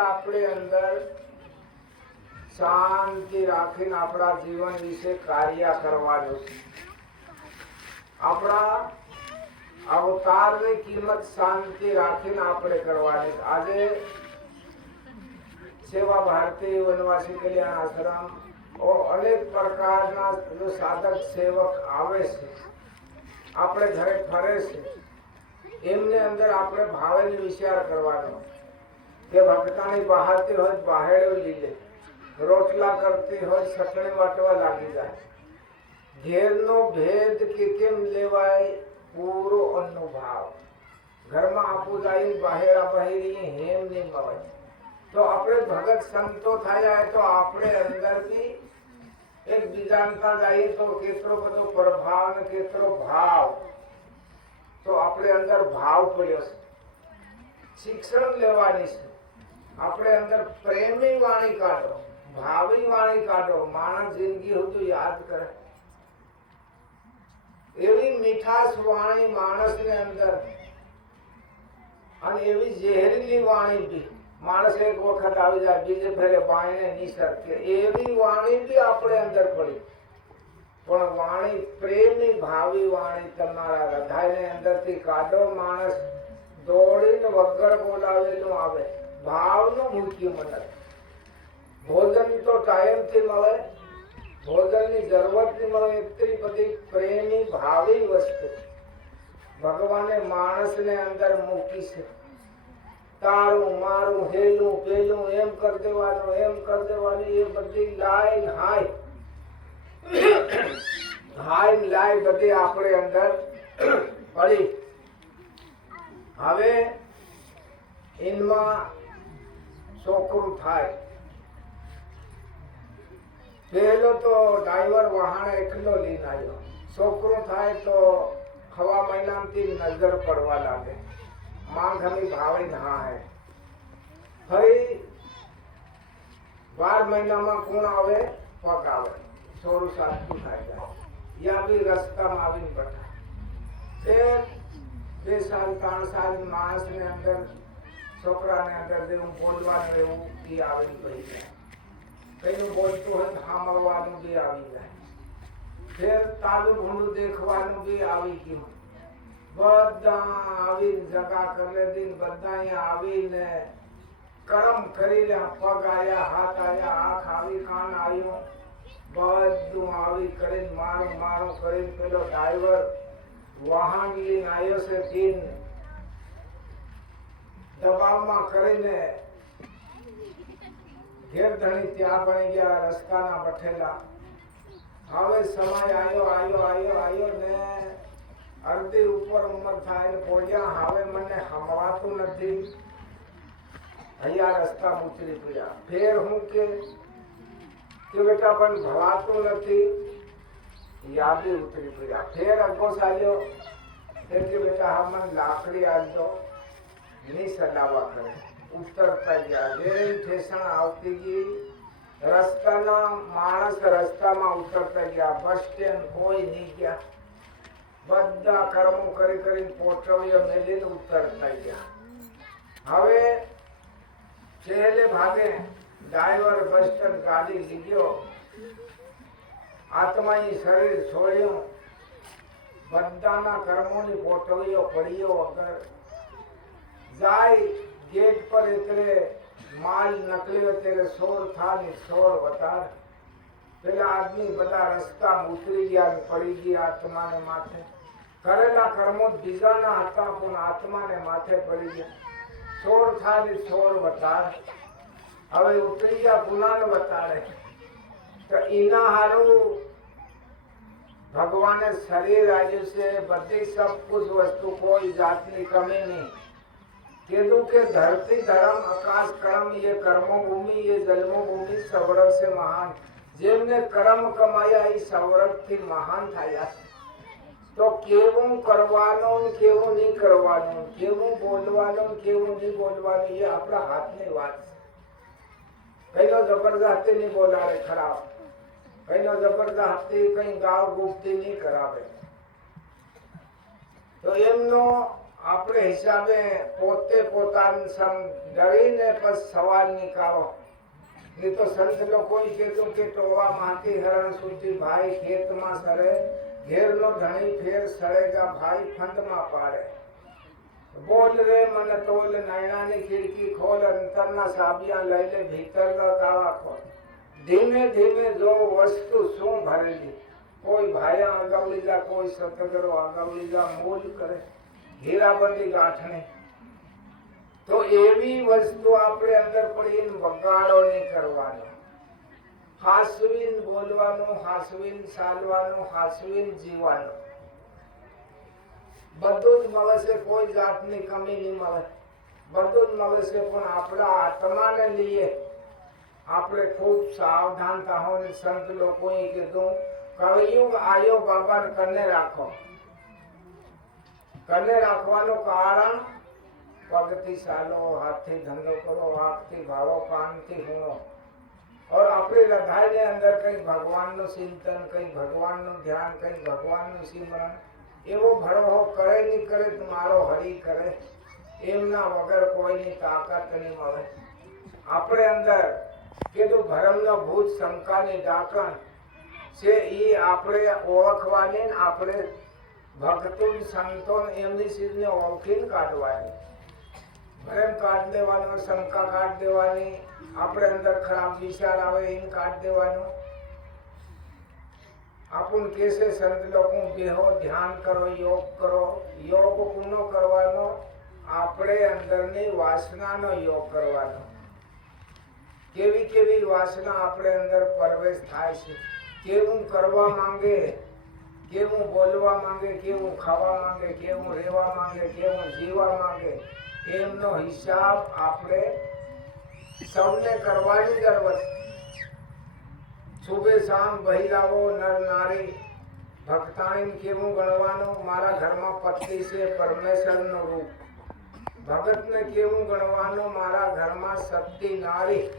આપણે અંદર શાંતિ રાખીને આપણા જીવન વિશે કાર્ય કરવાનું છે. આપણા અવતારની કિંમત શાંતિ રાખીને આપણે કરવાની. આજે સેવા ભારતી વનવાસી કલ્યાણ આશ્રમ અનેક પ્રકારના જો સાધક સેવક આવે છે, આપણે ઘરે ફરે છે, એમને અંદર આપણે ભાવેલ વિચાર કરવાનો કે ભક્તાની બહારતી હોય બહાડો લીધે, રોટલા કરતી હોય સટણી વાટવા લાગી જાય. ઘેરનો ભેદ કે કેમ લેવાય પૂરો અનુભાવ. ઘરમાં આપું જાય બહેરા બહેરી હેમ નહીં મળે. તો આપણે ભગત સંતો થયા તો આપણે અંદરથી એકબીજાના જાય તો કેટલો બધો પ્રભાવ ને કેટલો ભાવ. તો આપણે અંદર ભાવ પડ્યો છે. શિક્ષણ લેવાની છે. આપણે અંદર પ્રેમી વાણી કાઢો, ભાવી વાણી કાઢો. માણસ જિંદગી હતું યાદ કરે એવી મીઠાશ વાણી માણસને અંદર, અને એવી ઝેરીલી વાણી બી માણસ એક વખત આવી જાય બીજે ફેરે બાઈને નહીં સરકે એવી વાણી બી આપણે અંદર પડી. પણ વાણી પ્રેમની ભાવી વાણી તમારા હૃદયને અંદરથી કાઢો. માણસ દોડીને વગર બોલાવેલું આવે, ભાવનું મૂક્યું મને. ભોજન તો ટાઈમથી મળે, ભોજનની જરૂરત નહીં મળે. એટલી બધી પ્રેમી ભાવી વસ્તુ ભગવાને માણસને અંદર મૂકી છે. તારું મારું હેલું પેલું એમ કરી દેવાનું, એમ કરી દેવાનું, એ બધી લાઈન હાઈ લાઈ બધી આપણે અંદર પડી. હવે એમાં છોકરું થાય. પહેલો તો ડ્રાઈવર વાહન એકલો લઈને આવ્યો. છોકરું થાય તો 6 મહિનાથી નજર પડવા લાગે. માંગણી ભાવે ના હે. ફરી 12 મહિનામાં કોણ આવે? પગ આવે. થોડું સાચું થાય જાય. યા બી રસ્તામાં આવીને બેઠા. 2 સાલ 3 સાલ માણસને અંદર, છોકરાને અંદર જેવું બોલવાનું એવું બી આવીને પડી જાય. કઈનું બોલતું હોય સાંભળવાનું બી આવી જાય. ફેર તાલું ભૂંડું દેખવાનું બી આવી ગયું. બધા આવીને જગા કરી દીને, બધા અહીંયા આવીને કરમ કરી રહ્યા. પગ આવ્યા, હાથ આવ્યા, આંખ આવી, કાન આવ્યું, બધું આવી કરીને મારું મારું કરીને પેલો ડ્રાઈવર વાહન લઈને આવ્યો છે. તીન દબાવમાં કરીને ઘેર ધણી ત્યાં બની ગયા, રસ્તાના બઠેલા. હવે સમય આવ્યો ને અડધી ઉપર ઉંમર થાય પોડ્યા. હવે મને હમવાતું નથી. અહીંયા રસ્તા ઉતરી પડ્યા. ફેર હું કે બેટા પણ ભવાતું નથી. યાદી ઉતરી પડ્યા. ફેર અગો ચાલ્યો કે બેટા હા મને લાકડી આપજો. નહીં સલાવા કરે. ઉતરતા ગયા. જે ઠેસણ આવતી ગઈ. રસ્તાના માણસ રસ્તામાં ઉતરતા ગયા. બસ સ્ટેન્ડ કોઈ નહીં ગયા. બધા કર્મો કરી પોટવીઓ મેલીને ઉતરતા ગયા. હવે છેલ્લે ભાગે ડ્રાઈવર બસ સ્ટેન્ડ ગાડી લીધો. આત્માની શરીર છોડ્યું. બધાના કર્મોની પોટવીઓ પડીઓ વગર જાય. ગેટ પર એટલે માલ નકલ્યો ત્યારે 16 થાની 16 વતાર. પેલા આદમી બધા રસ્તા ઉતરી ગયા, પડી ગયા આત્માને માથે. કરેલા કર્મો બીજાના હતા પણ આત્માને માથે પડી ગયા. 16 થાની 16 વતાર. હવે ઉતરી ગયા પુનાને વતાડે. તો એના હારું ભગવાને શરીર આવ્યું છે. બધી સબ કુછ વસ્તુ, કોઈ જાતની કમી નહીં. કીધું કે ધરતી ધર્મ આકાશ કર્મ, ये कर्मो भूमि, ये जन्मो भूमि, સૌરભ से महान. જેમને કર્મ કમાયા એ સૌરભથી મહાન થયા છે. તો કેવું કરવાનું, કેવું નહીં કરવાનું, કેવું બોલવાનું, કેવું નહીં બોલવાનું, એ આપણા હાથની વાત છે. કઈનો જબરદસ્તી નહીં બોલાવે ખરાબ, કઈનો જબરદસ્તી કઈ ગાવ ગુપ્તી નહીં કરાવે. તો એમનો આપણે હિસાબે પોતે પોતાને ડરીને પછી સવાલ નીકાળો. એ તો સંત લોકો કહેતું કે ટોવા માટી હરણ સુધી ભાઈ ખેતમાં સરે, ઘેરનો ધણી ફેર સળેગા ભાઈ ફંદમાં પાડે. બોલ રે મને તોલ નૈણાની ખિડકી ખોલ, અંતરના સાબિયા લઈ લે ભીતરના તાળા ખોલ. ધીમે ધીમે જો વસ્તુ શું ભરેલી, કોઈ ભાયા આગળ લીધા, કોઈ સતગરો આગળ લીધા, મૂલ કરે હીરાબંધી ગાંઠણી. તો એવી વસ્તુ આપણે અંદર પડીને બગાડો નહીં કરવાનો. હાસવીન બોલવાનું, હાસવીન ચાલવાનું, હાસવીન જીવવાનું. બધું જ મળે છે, કોઈ જાતની કમી નહીં મળે. બધું જ મળે છે, પણ આપણા આત્માને લીએ આપણે ખૂબ સાવધાનતા હોય. સંત લોકોએ કીધું કળિયુગ આયો બાબાને કને રાખો. કને રાખવાનું કારણ પગથી ચાલો, હાથથી ધંધો કરો, આંખથી ભાવો, કાનથી હુણો. और આપણે હૃદયને અંદર કઈ ભગવાનનું ચિંતન, કઈ ભગવાનનું ધ્યાન, કઈ ભગવાનનું સિમરન એવો ભરવો કરે નહીં કરે તો મારો હરી કરે. એમના વગર કોઈની તાકાત નહીં મળે. આપણે અંદર કીધું ભરમનો ભૂત શંકાની ડાકણ છે, એ આપણે ઓળખવાની, આપણે ભક્તો સંતો એમની ચીજને ઓળખીને કાઢવાની. ભરમ કાઢી દેવાનો, શંકા કાઢી દેવાની, આપણે અંદર ખરાબ વિચાર આવે એને કાઢી દેવાનું. આપણ કેસે સંત લોકો બેહો, ધ્યાન કરો, યોગ કરો. યોગ કોનો કરવાનો? આપણે અંદરની વાસનાનો યોગ કરવાનો. કેવી કેવી વાસના આપણે અંદર પ્રવેશ થાય છે, કેવું કરવા માંગે, કેવું બોલવા માંગે, કેવું ખાવા માંગે, કેવું રહેવા માંગે, કેવું જીવવા માંગે, એમનો હિસાબ આપણે સૌને કરવાની જરૂર છે. સુબે શામ બહિલાવો નર નારી ભક્તાણી કેવું ગણવાનું? મારા ઘરમાં પતિ છે પરમેશ્વરનું રૂપ. ભગતને કેવું ગણવાનું? મારા ઘરમાં સતી નારી